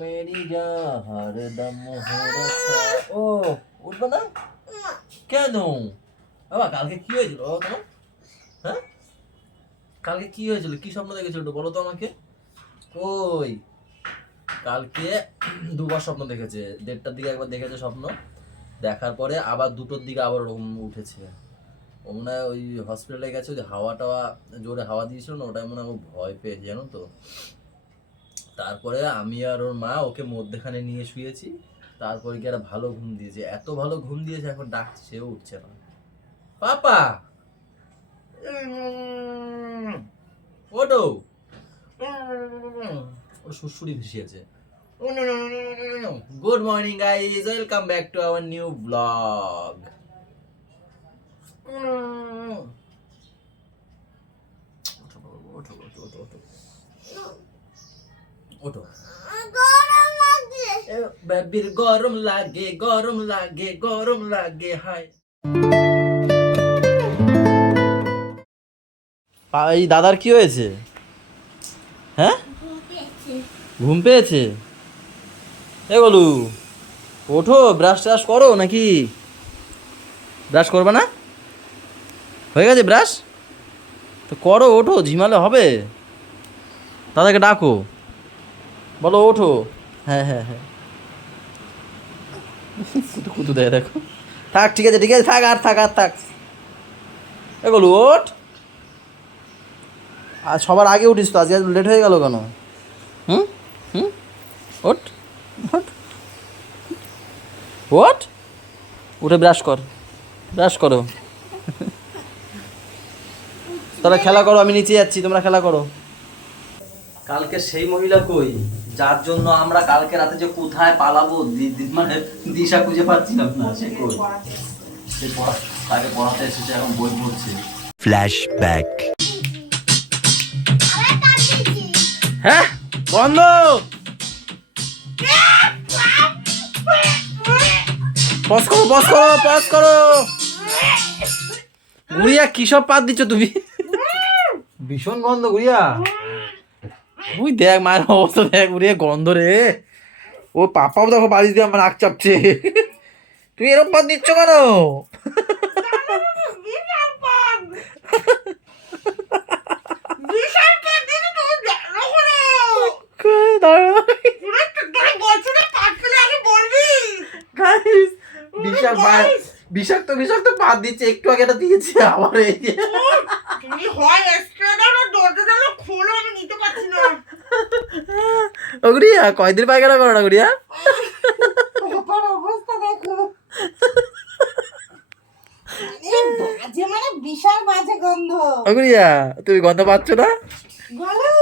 मेरी जान हरदम हो रखा ও উঠবে না কেন বাবা কালকে কি হয়েছিল তোমার হ্যাঁ কালকে কি হয়েছিল কি স্বপ্ন দেখেছো একটু বলো তো আমাকে কই কালকে দুবার স্বপ্ন দেখেছে 1:30টার দিকে একবার দেখেছে স্বপ্ন দেখার পরে আবার 2টোর দিকে আবার ওরকম উঠেছে ও মনে হয় ওই হসপিটালে গেছে ওই হাওয়া টাওয়া জোরে হাওয়া দিয়েছিল না ওটাই মনে হয় ও ভয় পেয়েছে জানো তো তারপরে আমি আর ওর মা ওকে মধ্যখানে নিয়ে শুয়েছি তারপরে কি একটা ভালো ঘুম দিয়েছে এত ভালো ঘুম দিয়েছে এখন ডাকছে সেও উঠছে না পাপা ওটো ওর সুড়সুড়ি ভেসিয়েছে good morning guys welcome back to our new blog ওটো বেবির গরম লাগে গরম লাগে গরম লাগে হাই এই দাদার কি হয়েছে হ্যাঁ ঘুম পেয়েছে এ বলু ওঠো ব্রাশ ট্রাশ করো নাকি ব্রাশ করবে না হয়ে গেছে ব্রাশ তো করো ওঠো ঝিমালে হবে দাদাকে ডাকো বলো ওঠো হ্যাঁ হ্যাঁ হ্যাঁ কুতু কুতু দেয় দেখো থাক ঠিক আছে থাক আর থাক এ বলু ওঠ আর সবার আগে উঠিস তো আজকে লেট হয়ে গেল কেন হুম হুম ওঠ ওঠ ওঠ উঠে ব্রাশ করো তাহলে খেলা করো আমি নিচে যাচ্ছি তোমরা খেলা করো কালকে সেই মহিলা কই যার জন্য আমরা কালকে রাতে যে কোথায় পালাবো মানে দিশা খুঁজে পাচ্ছিলাম না সে কই সে তাকে পড়াতে এসেছে এখন বই পড়ছে ফ্ল্যাশব্যাক হ্যাঁ বন্ধ পজ করো গুড়িয়া কি সব পাত দিচ্ছ তুমি ভীষণ গন্ধ গুড়িয়া ওই দেখ মায়ের অবস্থা দেখ গুড়িয়া গন্ধ রে ও পাপাও দেখো বাড়ি দিয়ে আমার নাক চাপছে তুই এরকম পাত দিচ্ছ কেন বিষাক্ত পাত দিচ্ছে একটু আগে এটা দিয়েছে আবার এই যে তুমি হয় এক্সট্রা দরজা খোলো আমি নিতে পারছি না ও গুড়িয়া কয়দিন পায়খানা করো না গুড়িয়া অবস্থা দেখো বাজে মানে বিশাল বাজে গন্ধ ও গুড়িয়া তুমি গন্ধ পাচ্ছ না বলো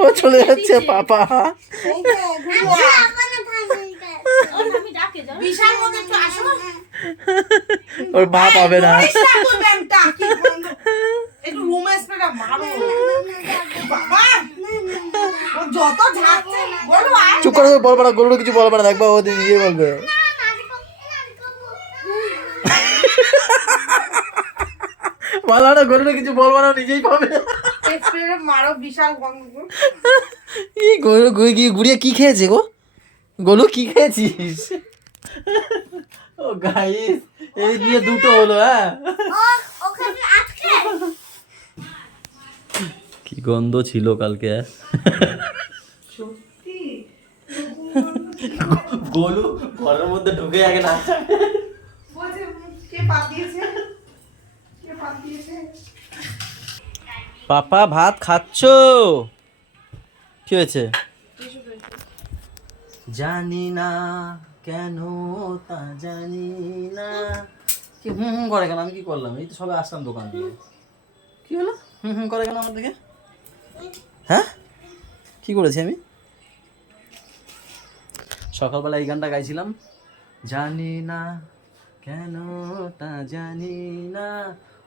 ও চলে যাচ্ছে পাপা ওর মা পাবে না চুপ করে বলবে না গরুর কিছু বলবে না দেখবা ও নিজে বলবে বলা না গরুর কিছু বলবে না নিজেই পাবে মারো বিশাল গন্ধ এই গরু গুড়িয়া কি খেয়েছে গো গোলু কি খেয়েছিস ও গাইস এই দিয়ে দুটো হলো হ্যাঁ কি গন্ধ ছিল কালকে গোলু ঘরের মধ্যে ঢুকে আগে নাচছে পাপা ভাত খাচ্ছ কি হয়েছে জানি না কেন তা জানি না কি হুম করে কেন আমি কি করলাম এই তো সবাই আসলাম দোকান দিয়ে কি হলো হুম করে কেন আমার দিকে হ্যাঁ কি করেছি আমি সকালবেলা এই গানটা গাইছিলাম জানি না কেন তা জানি না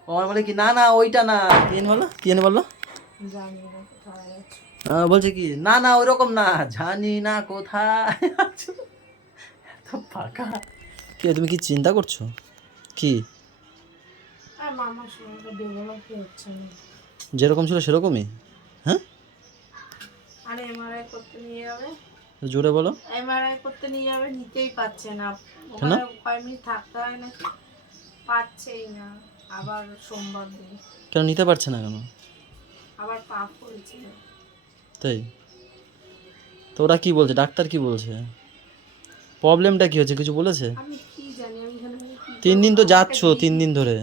আমার বলে কি না ওইটা না কি বললো বলছে কি না ওইরকম না জানি না কোথায় এত ফাঁকা কি তুমি কি চিন্তা করছো কি যেরকম ছিল সেরকমই? হ্যাঁ, আর এমআরআই করতে নিয়ে যাবে, জোরে বলো। এমআরআই করতে নিয়ে যাবে, নিতেই পারছে না, কেন? ওখানে কয় মিনিট থাকতে হয় নাকি, পাচ্ছেই না। আবার সোমবার দিন কেন নিতে পারছে না কেন? আবার পা ফুলছিল। তাই? তো ওরা কি বলছে, ডাক্তার কি বলছে? প্রবলেমটা কি হচ্ছে, কিছু বলেছে? আমি কি জানি, আমি এখানে কি 3 করবো? দিন তো আমাকে যাচ্ছ, 3 দিদি দিন ধরে।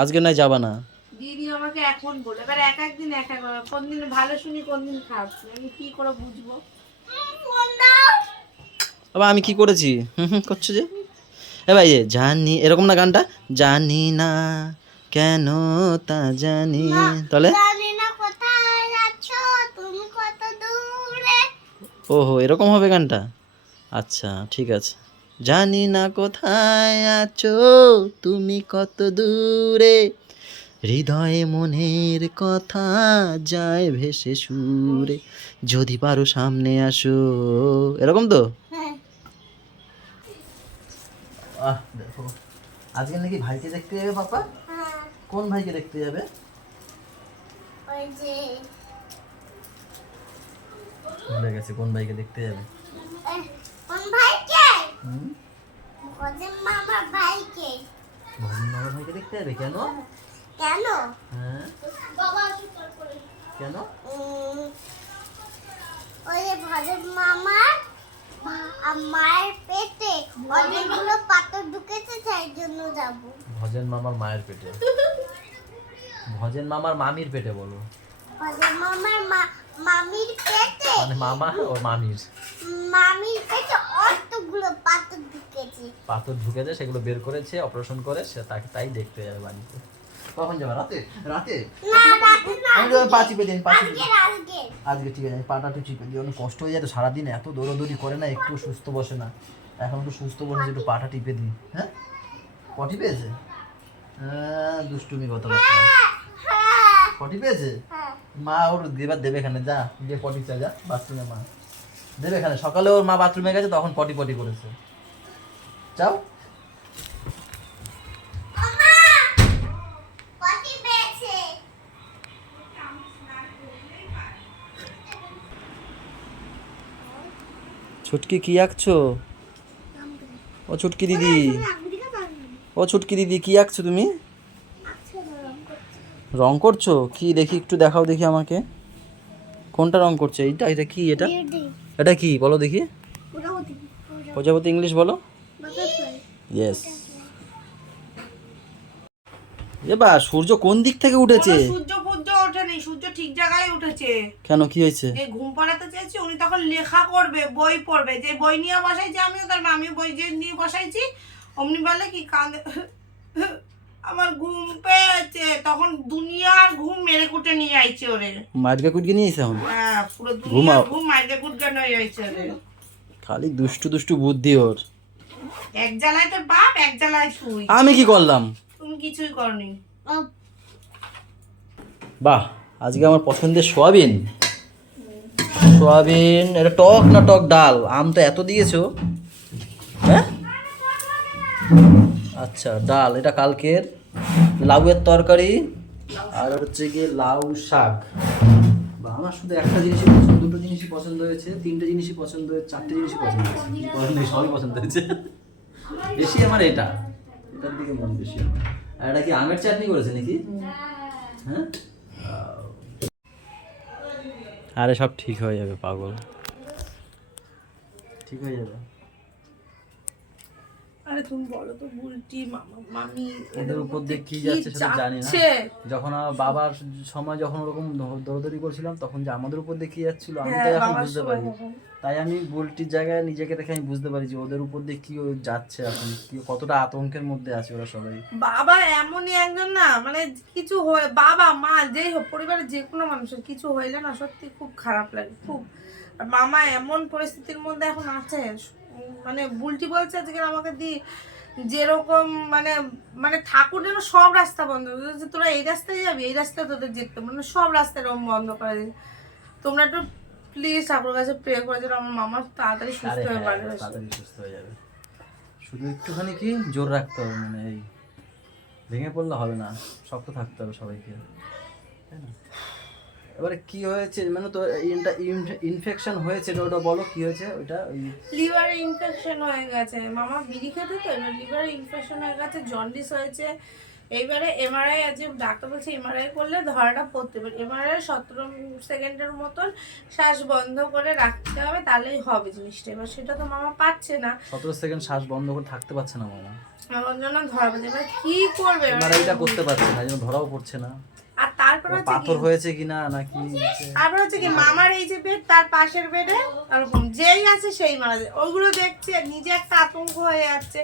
আজকে নয় যাবা না? দিদি আমাকে এখন বলে, এবার এক একদিন এক এক, কোন দিন ভালো শুনি কোন দিন খারাপ শুনি, আমি কি করে বুঝবো? আবার আমি কি করেছি? করছো যে এ ভাই, জানি এরকম না গানটা, জানি না কেন তা জানি, তাহলে জানি না কোথায় যাচ্ছ, তুমি কত দূরে। ওহো এরকম হবে গানটা। আচ্ছা ঠিক আছে। জানি না কোথায় আছো, তুমি কত দূরে, হৃদয়ে মনের কথা যায় ভেসে সুরে, যদি পারো সামনে আসো, এরকম তো। হ্যাঁ, দেখো আজকে নাকি ভাইকে দেখতে যাবে পাপা। হ্যাঁ, কোন ভাইকে দেখতে যাবে? ওই যে ভুলে গেছে কোন ভাইকে দেখতে যাবে। এহ, কোন ভাইকে? হুম, ভজেন মামার ভাইকে। ভজন বাবার ভাইকে দেখতে যাবে কেন? কেন? হ্যাঁ বাবা কেন? ওই যে ভজেন মামার মায়ের পেটে অনেকগুলো পাথর ঢুকেছে, তাই জন্য যাব। ভজেন মামার মায়ের পেটে? ভজেন মামার মামির পেটে বলো। ভজেন মামার মামির পেটে, মানে মামা ও মামির মামির পেটে অতগুলো পাথর ঢুকেছে। পাথর ঢুকেছে, সেগুলো বের করেছে অপারেশন করে, সে তাকে তাই দেখতে যাবে বাড়িতে। কখন যাবে? রাতে? রাতে না রাতে না, আমি তো পা চিপে দিই, পা চিপে দিই। আজকে আজকে ঠিক আছে, আমি পাটা একটু চিপে দিই, অনেক কষ্ট হয়ে যায় তো, সারাদিন এত দৌড়াদৌড়ি করে না, একটু সুস্থ বসে না। এখন একটু সুস্থ বসে একটু পাটা টিপে দিই। হ্যাঁ, পটি পেয়েছে? হ্যাঁ, দুষ্টুমি কথাবার্তা। হ্যাঁ, পটি পেয়েছে? হ্যাঁ। মা ওর দেবার দেবে এখানে, যা গিয়ে পটি চা, যা বাথরুমে মা দেবে এখানে। সকালে ওর মা বাথরুমে গেছে, তখন পটি পটি করেছে। যাও। পটি পেয়েছে। ছুটকি কি আঁকছো? ও ছুটকি দিদি, ও ছুটকি দিদি কি আঁকছো তুমি? রং করছো? কি দেখি একটু দেখাও দেখি আমাকে, কোনটা রং করছো? এইটা? এটা কি? এটা এটা কি বলো দেখি। প্রজাপতি ইংলিশ বলো। ইয়েস। এবার সূর্য কোন দিক থেকে উঠেছে? কোনো সূর্য ফুর্য ওঠেনি, সূর্য ঠিক জায়গায় উঠেছে। কেন, কি হয়েছে? যে ঘুম পাড়াতে চেয়েছি উনি তখন লেখা করবে, বই পড়বে, যে বই নিয়ে বসাইছি আমিও, তার আমিও বই যে নিয়ে বসাইছি, অমনি বলে কি কাঁদে, আমার ঘুম পেয়েছে, তখন দুনিয়ার ঘুম মেরে কুটে নিয়ে আইছে ওরে। মাঝগা কুটকে নিয়ে এসে এখন হ্যাঁ, পুরো ঘুমাও। দুনিয়ার ঘুম মাইরে কুটকে নিয়ে আইছে ওরে। খালি দুষ্টু দুষ্টু বুদ্ধি ওর। এক জ্বালায় তোর বাপ, এক জ্বালায় তুই। আমি কি করলাম? তুমি কিছুই করনি। বাহ, আজকে আমার পছন্দের সোয়াবিন। সোয়াবিন, এটা টক না টক ডাল? আম তো এত দিয়েছো। হ্যাঁ, আচ্ছা ডাল, এটা কালকের লাউয়ের তরকারি, আর হচ্ছে গিয়ে লাউ শাক। বা আমার শুধু একটা জিনিসই পছন্দ, দুটো জিনিসই পছন্দ হয়েছে, তিনটে জিনিসই পছন্দ হয়েছে, চারটে জিনিসই পছন্দ হয়েছে। কি পছন্দ হয়েছে? সবই পছন্দ হয়েছে। বেশি আমার এটা, এটার দিকে মন বেশি আমার। আর এটা কি আমের চাটনি করেছে নাকি? হ্যাঁ, আরে সব ঠিক হয়ে যাবে পাগল, ঠিক হয়ে যাবে। আরে তুমি বলো তো, বুলটি মামা মামি ওদের উপর দিয়ে কি যাচ্ছে সেটা জানি না। যখন আমার বাবার সময় যখন ওরকম দৌড়দৌড়ি করছিলাম, তখন যে আমাদের উপর দিয়ে কি যাচ্ছিল আমি তো এখন বুঝতে পারি। তাই আমি বুলটির জায়গায় নিজেকে দেখে আমি বুঝতে পারি যে ওদের উপর দিয়ে কি যাচ্ছে এখন, কি কতটা আতঙ্কের মধ্যে আছে ওরা সবাই। বাবা এমনই একজন না, মানে কিছু হয়ে, বাবা মা যেই হোক, পরিবারের যে কোনো মানুষের কিছু হইলে না সত্যি খুব খারাপ লাগে, খুব। আর মামা এমন পরিস্থিতির মধ্যে এখন আছে, মানে বুলটি বলছে আজকে আমাকে দি, যেরকম মানে, মানে ঠাকুর যেন সব রাস্তা বন্ধ করে দিয়েছে, তোরা এই রাস্তায় যাবি, এই রাস্তায় তোদের যেতে, মানে সব রাস্তা এরকম বন্ধ করে দিয়েছে। তোমরা একটু প্লিজ ঠাকুর কাছে প্রে করে যেন আমার মামা তাড়াতাড়ি সুস্থ হয়ে বাড়ি আসে। তাড়াতাড়ি সুস্থ হয়ে যাবে, শুধু একটুখানি কি জোর রাখতে হবে, মানে এই ভেঙে পড়লে হবে না, শক্ত থাকতে হবে সবাইকে, তাই না? এবারে কি হয়েছে মানে তো ইনফেকশন হয়েছে, ওটা বলো কি হয়েছে ওইটা? ওই লিভারে ইনফেকশন হয়ে গেছে, মামা বিড়ি খেতে তো, এবার লিভারে ইনফেকশন হয়ে গেছে, জন্ডিস হয়েছে। এইবারে এমআরআই আছে, ডাক্তার বলছে এমআরআই করলে ধরাটা পড়তে পারে। এমআরআই 17 সেকেন্ডের মতন শ্বাস বন্ধ করে রাখতে হবে, তাহলেই হবে জিনিসটা। এবার সেটা তো মামা পাচ্ছে না, 17 সেকেন্ড শ্বাস বন্ধ করে থাকতে পারছে না মামা, এমন জন্য ধরা পড়ছে। এবার কি করবে? এমআরআইটা করতে পারছে না, যেন ধরাও পড়ছে না। আর তারপর হচ্ছে পাথর কি, হয়েছে কিনা নাকি তারপর হচ্ছে কি মামার এই যে বেড, তার পাশের বেডে এরকম যেই আছে সেই মারা যায়, ওইগুলো দেখছে, নিজে একটা আতঙ্ক হয়ে যাচ্ছে।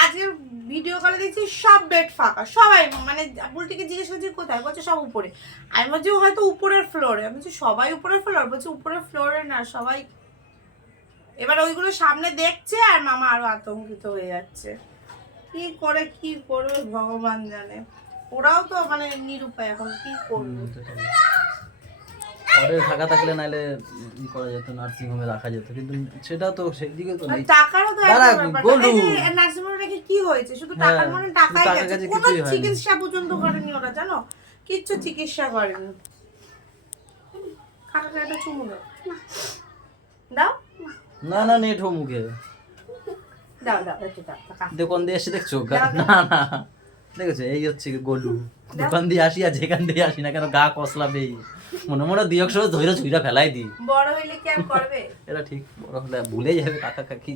আজকে ভিডিও কলে দেখছি সব বেড ফাঁকা, সবাই মানে বুলটিকে জিজ্ঞেস করছি কোথায়, বলছে সব উপরে। আমি বলছি হয়তো উপরের ফ্লোরে, আমি বলছি সবাই উপরের ফ্লোর, বলছে উপরের ফ্লোরে না সবাই। এবার ওইগুলো সামনে দেখছে আর মামা আরো আতঙ্কিত হয়ে যাচ্ছে। কি করবে ভগবান জানে। ওরাও তো মানে নিরুপায়, এখন কি করবে? ঘরে থাকা থাকলে নাহলে ই করা যেত, নার্সিং হোমে রাখা যেত, কিন্তু সেটা তো সেই দিকে তো নেই। টাকারও তো দাঁড়া, একটা ব্যাপার। গোলু। এই যে নার্সিং হোমে রেখে কি হয়েছে? শুধু হ্যাঁ, টাকার মানে শুধু টাকাই টাকার গেছে, কাছে কোনো কিছুই হয়নি। চিকিৎসা পর্যন্ত করেনি ওরা, জানো? কিচ্ছু চিকিৎসা করেনি। কাকাকে একটা চুমু দাও, দাও না না নেট হো মুখে দাও দাও, একটু দাও কাকা। দোকান দিয়ে এসে দেখছো? না না দেখেছো, এই হচ্ছে গোলু। দোকান দিয়ে আসি আর যেখান দিয়ে আসি না কেন গা কসলাবেই, মনে মনে দুই একশো ধৈর্য ছুঁড়া ফেলাই দিই। বড় হইলে কি আর করবে? এটা ঠিক, বড় হলে ভুলে যাবে কাকা কাকি।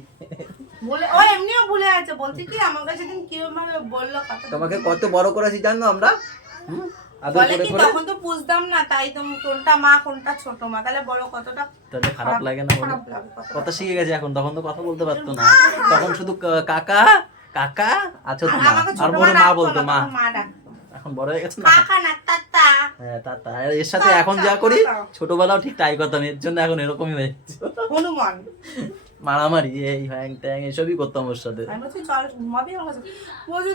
বলে ও এমনিও ভুলে আছে, বলছি কি আমার কাছে সেদিন কিভাবে বললো কথা। তোমাকে কত বড় করেছি জানো আমরা, আদর বলে করে কি করে। তখন তো বুঝতাম না, তাই তো কোনটা মা কোনটা ছোট মা, তাহলে বলো কতটা তাহলে খারাপ লাগে না? বলো, খারাপ লাগে কতটা। কথা শিখে গেছে এখন, তখন তো কথা বলতে পারতো না, তখন শুধু কাকা কাকা আছো তো মা, আমাকে আর ছোট বড় মা ডাকতো বলতো না, মা। তখন মা ডাকতো। এখন বড় হয়ে গেছে না, কাকা না তাতা। হ্যাঁ তা এর সাথে এখন যা করি ছোটবেলাও ঠিক তাই করতাম, এর জন্য এখন এরকমই হয়ে যাচ্ছে। হনুমান। মারামারি এই হ্যাং ট্যাং এসবই করতাম ওর সাথে। আমি বলছি চল ঘুমাবি আমার কাছে। বলছি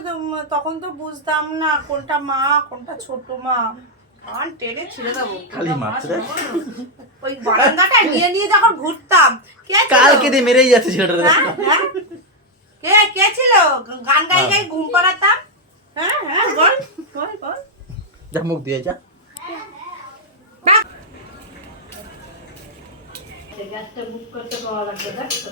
তখন তো বুঝতাম না কোনটা মা কোনটা ছোট মা, কান টেনে ছিঁড়ে দেবো। খালি মারছে রে। ওই বারান্দাটা নিয়ে নিয়ে যখন ঘুরতাম, কে ছিল? কালকে দিয়ে মেরেই যাচ্ছে ছেলেটা। হ্যাঁ, হ্যাঁ? কে ছিল? গান গাই গাই ঘুম পাড়াতাম। হ্যাঁ হ্যাঁ বল বল বল। যা মুখ দিয়ে যা। গ্যাসটা বুক করতে পাওয়া লাগবে, দেখছো?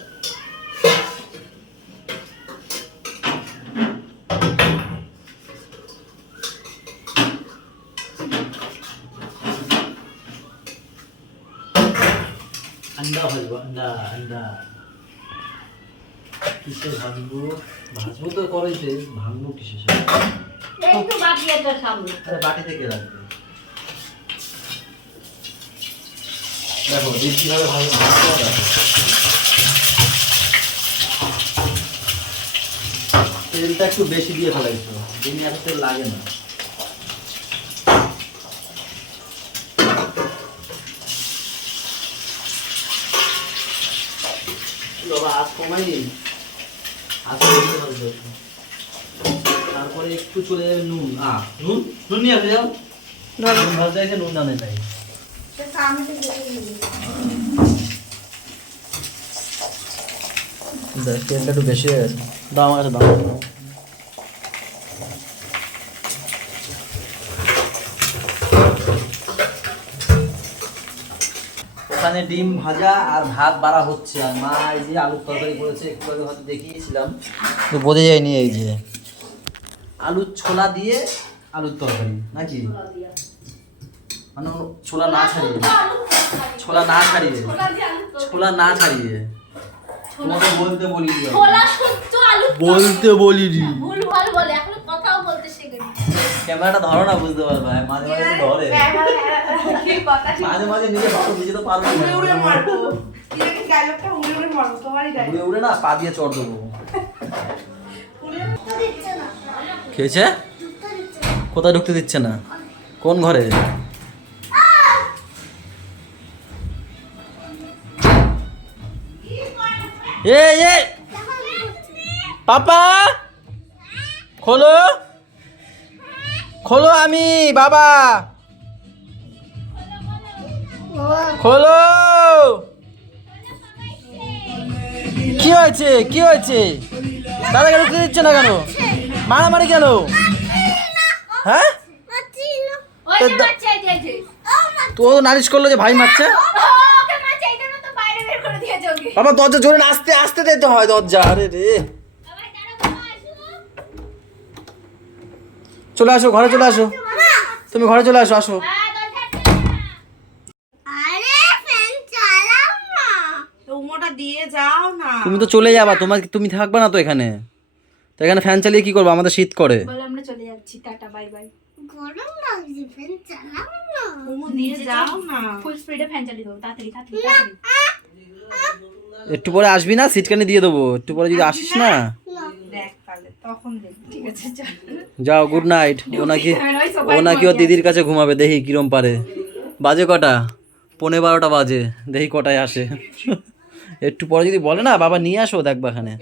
अंडा भाजबो, अंडा अंडा किसे भाजबो तो করেছে, ভাঙবো কিসে সব? এই তো বাকি একটা সামনে। আরে বাটি থেকে রাখবে। দেখো দিন কিভাবে ভাজবো, তেলটা একটু বেশি দিয়ে ফেলাইছো, দিন এত তেল লাগে না। বাবা আজ কমাইনি, আজ কমিয়ে ফেলতে হবে। তারপরে একটু চলে যাবে নুন। নুন নুন নিয়ে আসে যাও, নুন ভাজতে আছে, নুন দানে তাই। তেলটা একটু বেশি হয়ে গেছে, দাও আমার কাছে, দাও। ওখানে ডিম ভাজা আর ভাত বাড়া হচ্ছে, আর মা এই যে আলুর তরকারি করেছে, একটু আগে হয়তো দেখিয়েছিলাম তো বোঝা যায়নি। এই যে আলুর ছোলা দিয়ে আলুর তরকারি নাকি, মানে ছোলা না ছাড়িয়ে, ছোলা না ছাড়িয়ে, ছোলা না ছাড়িয়ে তোমাকে বলতে বলি, বলতে বলি ভুলভাল বলে, এখন কথাও বলতে শিখেনি। ক্যামেরাটা ধরো না, বুঝতে পারবে, মাঝে মাঝে তো ধরে, কি কথা? মাঝে মাঝে নিজে ভালো বুঝে তো পারবে উড়ে উড়ে না, মারবো। কি জানি ডায়লগটা উড়ে উড়ে মারবো, তোমারই ডায়লগ। উড়ে উড়ে না পা দিয়ে চড় দেবো। দুধ দিচ্ছে না, খেয়েছে? দুধটা দিচ্ছে না। কোথায় ঢুকতে দিচ্ছে না? কোন ঘরে? এই পাপা খোলো, খোলো, আমি বাবা, খোলো। কি হয়েছে, কি হয়েছে? দাদাকে ঢুকতে দিচ্ছে না কেন? মারামারি কেন? হ্যাঁ ও ওই যে মারছে, এই যে তো নালিশ করলো যে ভাই মারছে। ওকে মারছে, এই জন্য তো বাইরে বের করে দিয়েছে ওকে। বাবা দরজা জোরে না, আস্তে আস্তে দিতে হয় দরজা। আরে রে, বাবা দাঁড়া, বাবা আসো। চলে আসো, ঘরে চলে আসো, তুমি ঘরে চলে আসো, আসো। দরজা আটকে না। আরে ফ্যান চালাও না। উমোটা দিয়ে যাও না। তুমি তো চলে যাবা, তুমি থাকবে না তো এখানে, তো এখানে ফ্যান চালিয়ে কি করবো, আমাদের শীত করে। বলো আমরা চলে যাচ্ছি, টাটা বাই বাই। গরম লাগছে, ফ্যান চালাও না। উমো দিয়ে যাও না। ফুল স্পিডে ফ্যান চালিয়ে দেবো, তাড়াতাড়ি তাড়াতাড়ি তাড়াতাড়ি। একটু পরে আসবি না, সিটকানি দিয়ে দেবো, একটু পরে যদি আসিস না। দেখ তাহলে তখন দেখবি। ঠিক আছে চল। যাও, গুড নাইট। ও নাকি ওর দিদির কাছে ঘুমাবে, দেখি কিরম পারে। বাজে কটা? 11:15 বাজে, দেখি কটায় আসে। একটু পরে যদি বলে না বাবা নিয়ে আসো, দেখবা এখানে।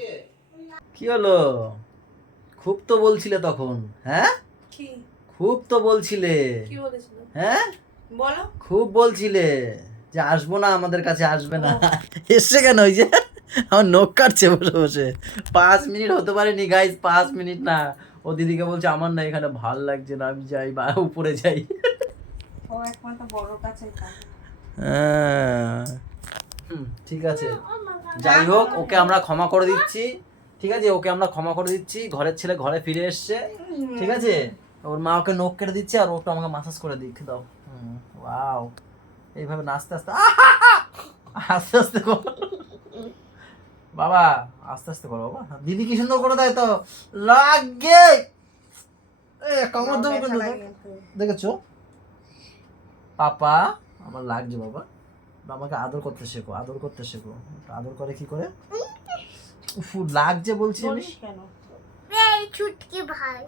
কি হলো? খুব তো বলছিলে তখন, হ্যাঁ কি খুব তো বলছিলে, কি বলেছিল হ্যাঁ বলো? খুব বলছিলে যে আসবো না, আমাদের কাছে আসবে না। এসছে কেন? ওই যে আমার নখ কাটছে বসে বসে। 5 মিনিট হতে পারেনি গাইজ, 5 মিনিট না। ও দিদিকে বলছে আমার না এখানে ভাল লাগছে না, আমি যাই বা উপরে যাই। ও একমাত্র বড় কাছে থাকে। ঠিক আছে, যাই হোক, ওকে আমরা ক্ষমা করে দিচ্ছি। ঠিক আছে, ওকে আমরা ক্ষমা করে দিচ্ছি। ঘরের ছেলে ঘরে ফিরে এসছে, ঠিক আছে। ওর মা ওকে নখ কেটে দিচ্ছে, আর ওকে আমাকে মাসাজ করে দিচ্ছে। দাও, ওয়াও, এইভাবে নাচতে আস্তে আস্তে আস্তে করো বাবা, আস্তে আস্তে করো বাবা। দিদি কি সুন্দর করে দেয় তো, লাগে কামড় দেবো কিন্তু। দেখেছো পাপা, আমার লাগছে বাবা। আমাকে আদর করতে শেখো, আদর করতে শেখো। আদর করে কি করে? উফ, লাগছে বলছি আমি। বলিস কেন? এই ছুটকি ভাই,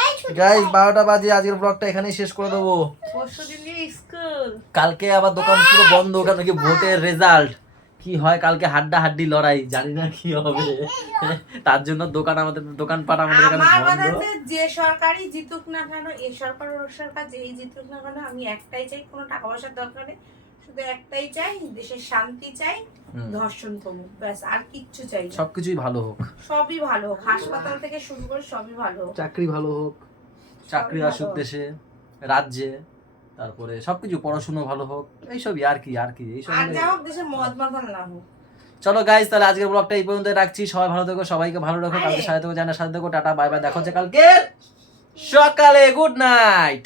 এই ছুটকি গাইস 12টা বাজে, আজকের ব্লগটা এখানেই শেষ করে দেবো। পরশুদিন দিয়ে স্কুল। কালকে আবার দোকান পুরো বন্ধ, ওখানে কি ভোটের রেজাল্ট কি হয়, কালকে হাড্ডা হাড্ডি লড়াই, জানি না কি হবে। তার জন্য আমাদের দোকানপাট আমাদের এখানে আমার বন্ধ। বাড়িতে যে সরকারই জিতুক না কেন, এ সরকার ও সরকার যেই জিতুক না কেন, আমি একটাই চাই, কোনো টাকা পয়সার দরকার নেই, শুধু একটাই চাই, দেশের শান্তি চাই, ধর্ষণ কমুক, ব্যাস, আর কিচ্ছু চাই না। সবকিছুই ভালো হোক, সবই ভালো হোক, হাসপাতাল থেকে শুরু করে সবই ভালো হোক। চাকরি ভালো হোক, চাকরি আসুক দেশে, রাজ্যে, তারপরে সবকিছু, পড়াশোনা ভালো হোক, এইসবই আর কি এইসব। আর যা হোক, দেশে মদ মাতাল না হোক। চলো গাইস, তাহলে আজকের ব্লগটা এই পর্যন্ত রাখছি। সবাই ভালো থেকো, সবাইকে ভালো রাখো, কালকে সাথে থেকো, জানার সাথে থেকো, টাটা বাই বাই, দেখা হচ্ছে কালকে সকালে, গুড নাইট।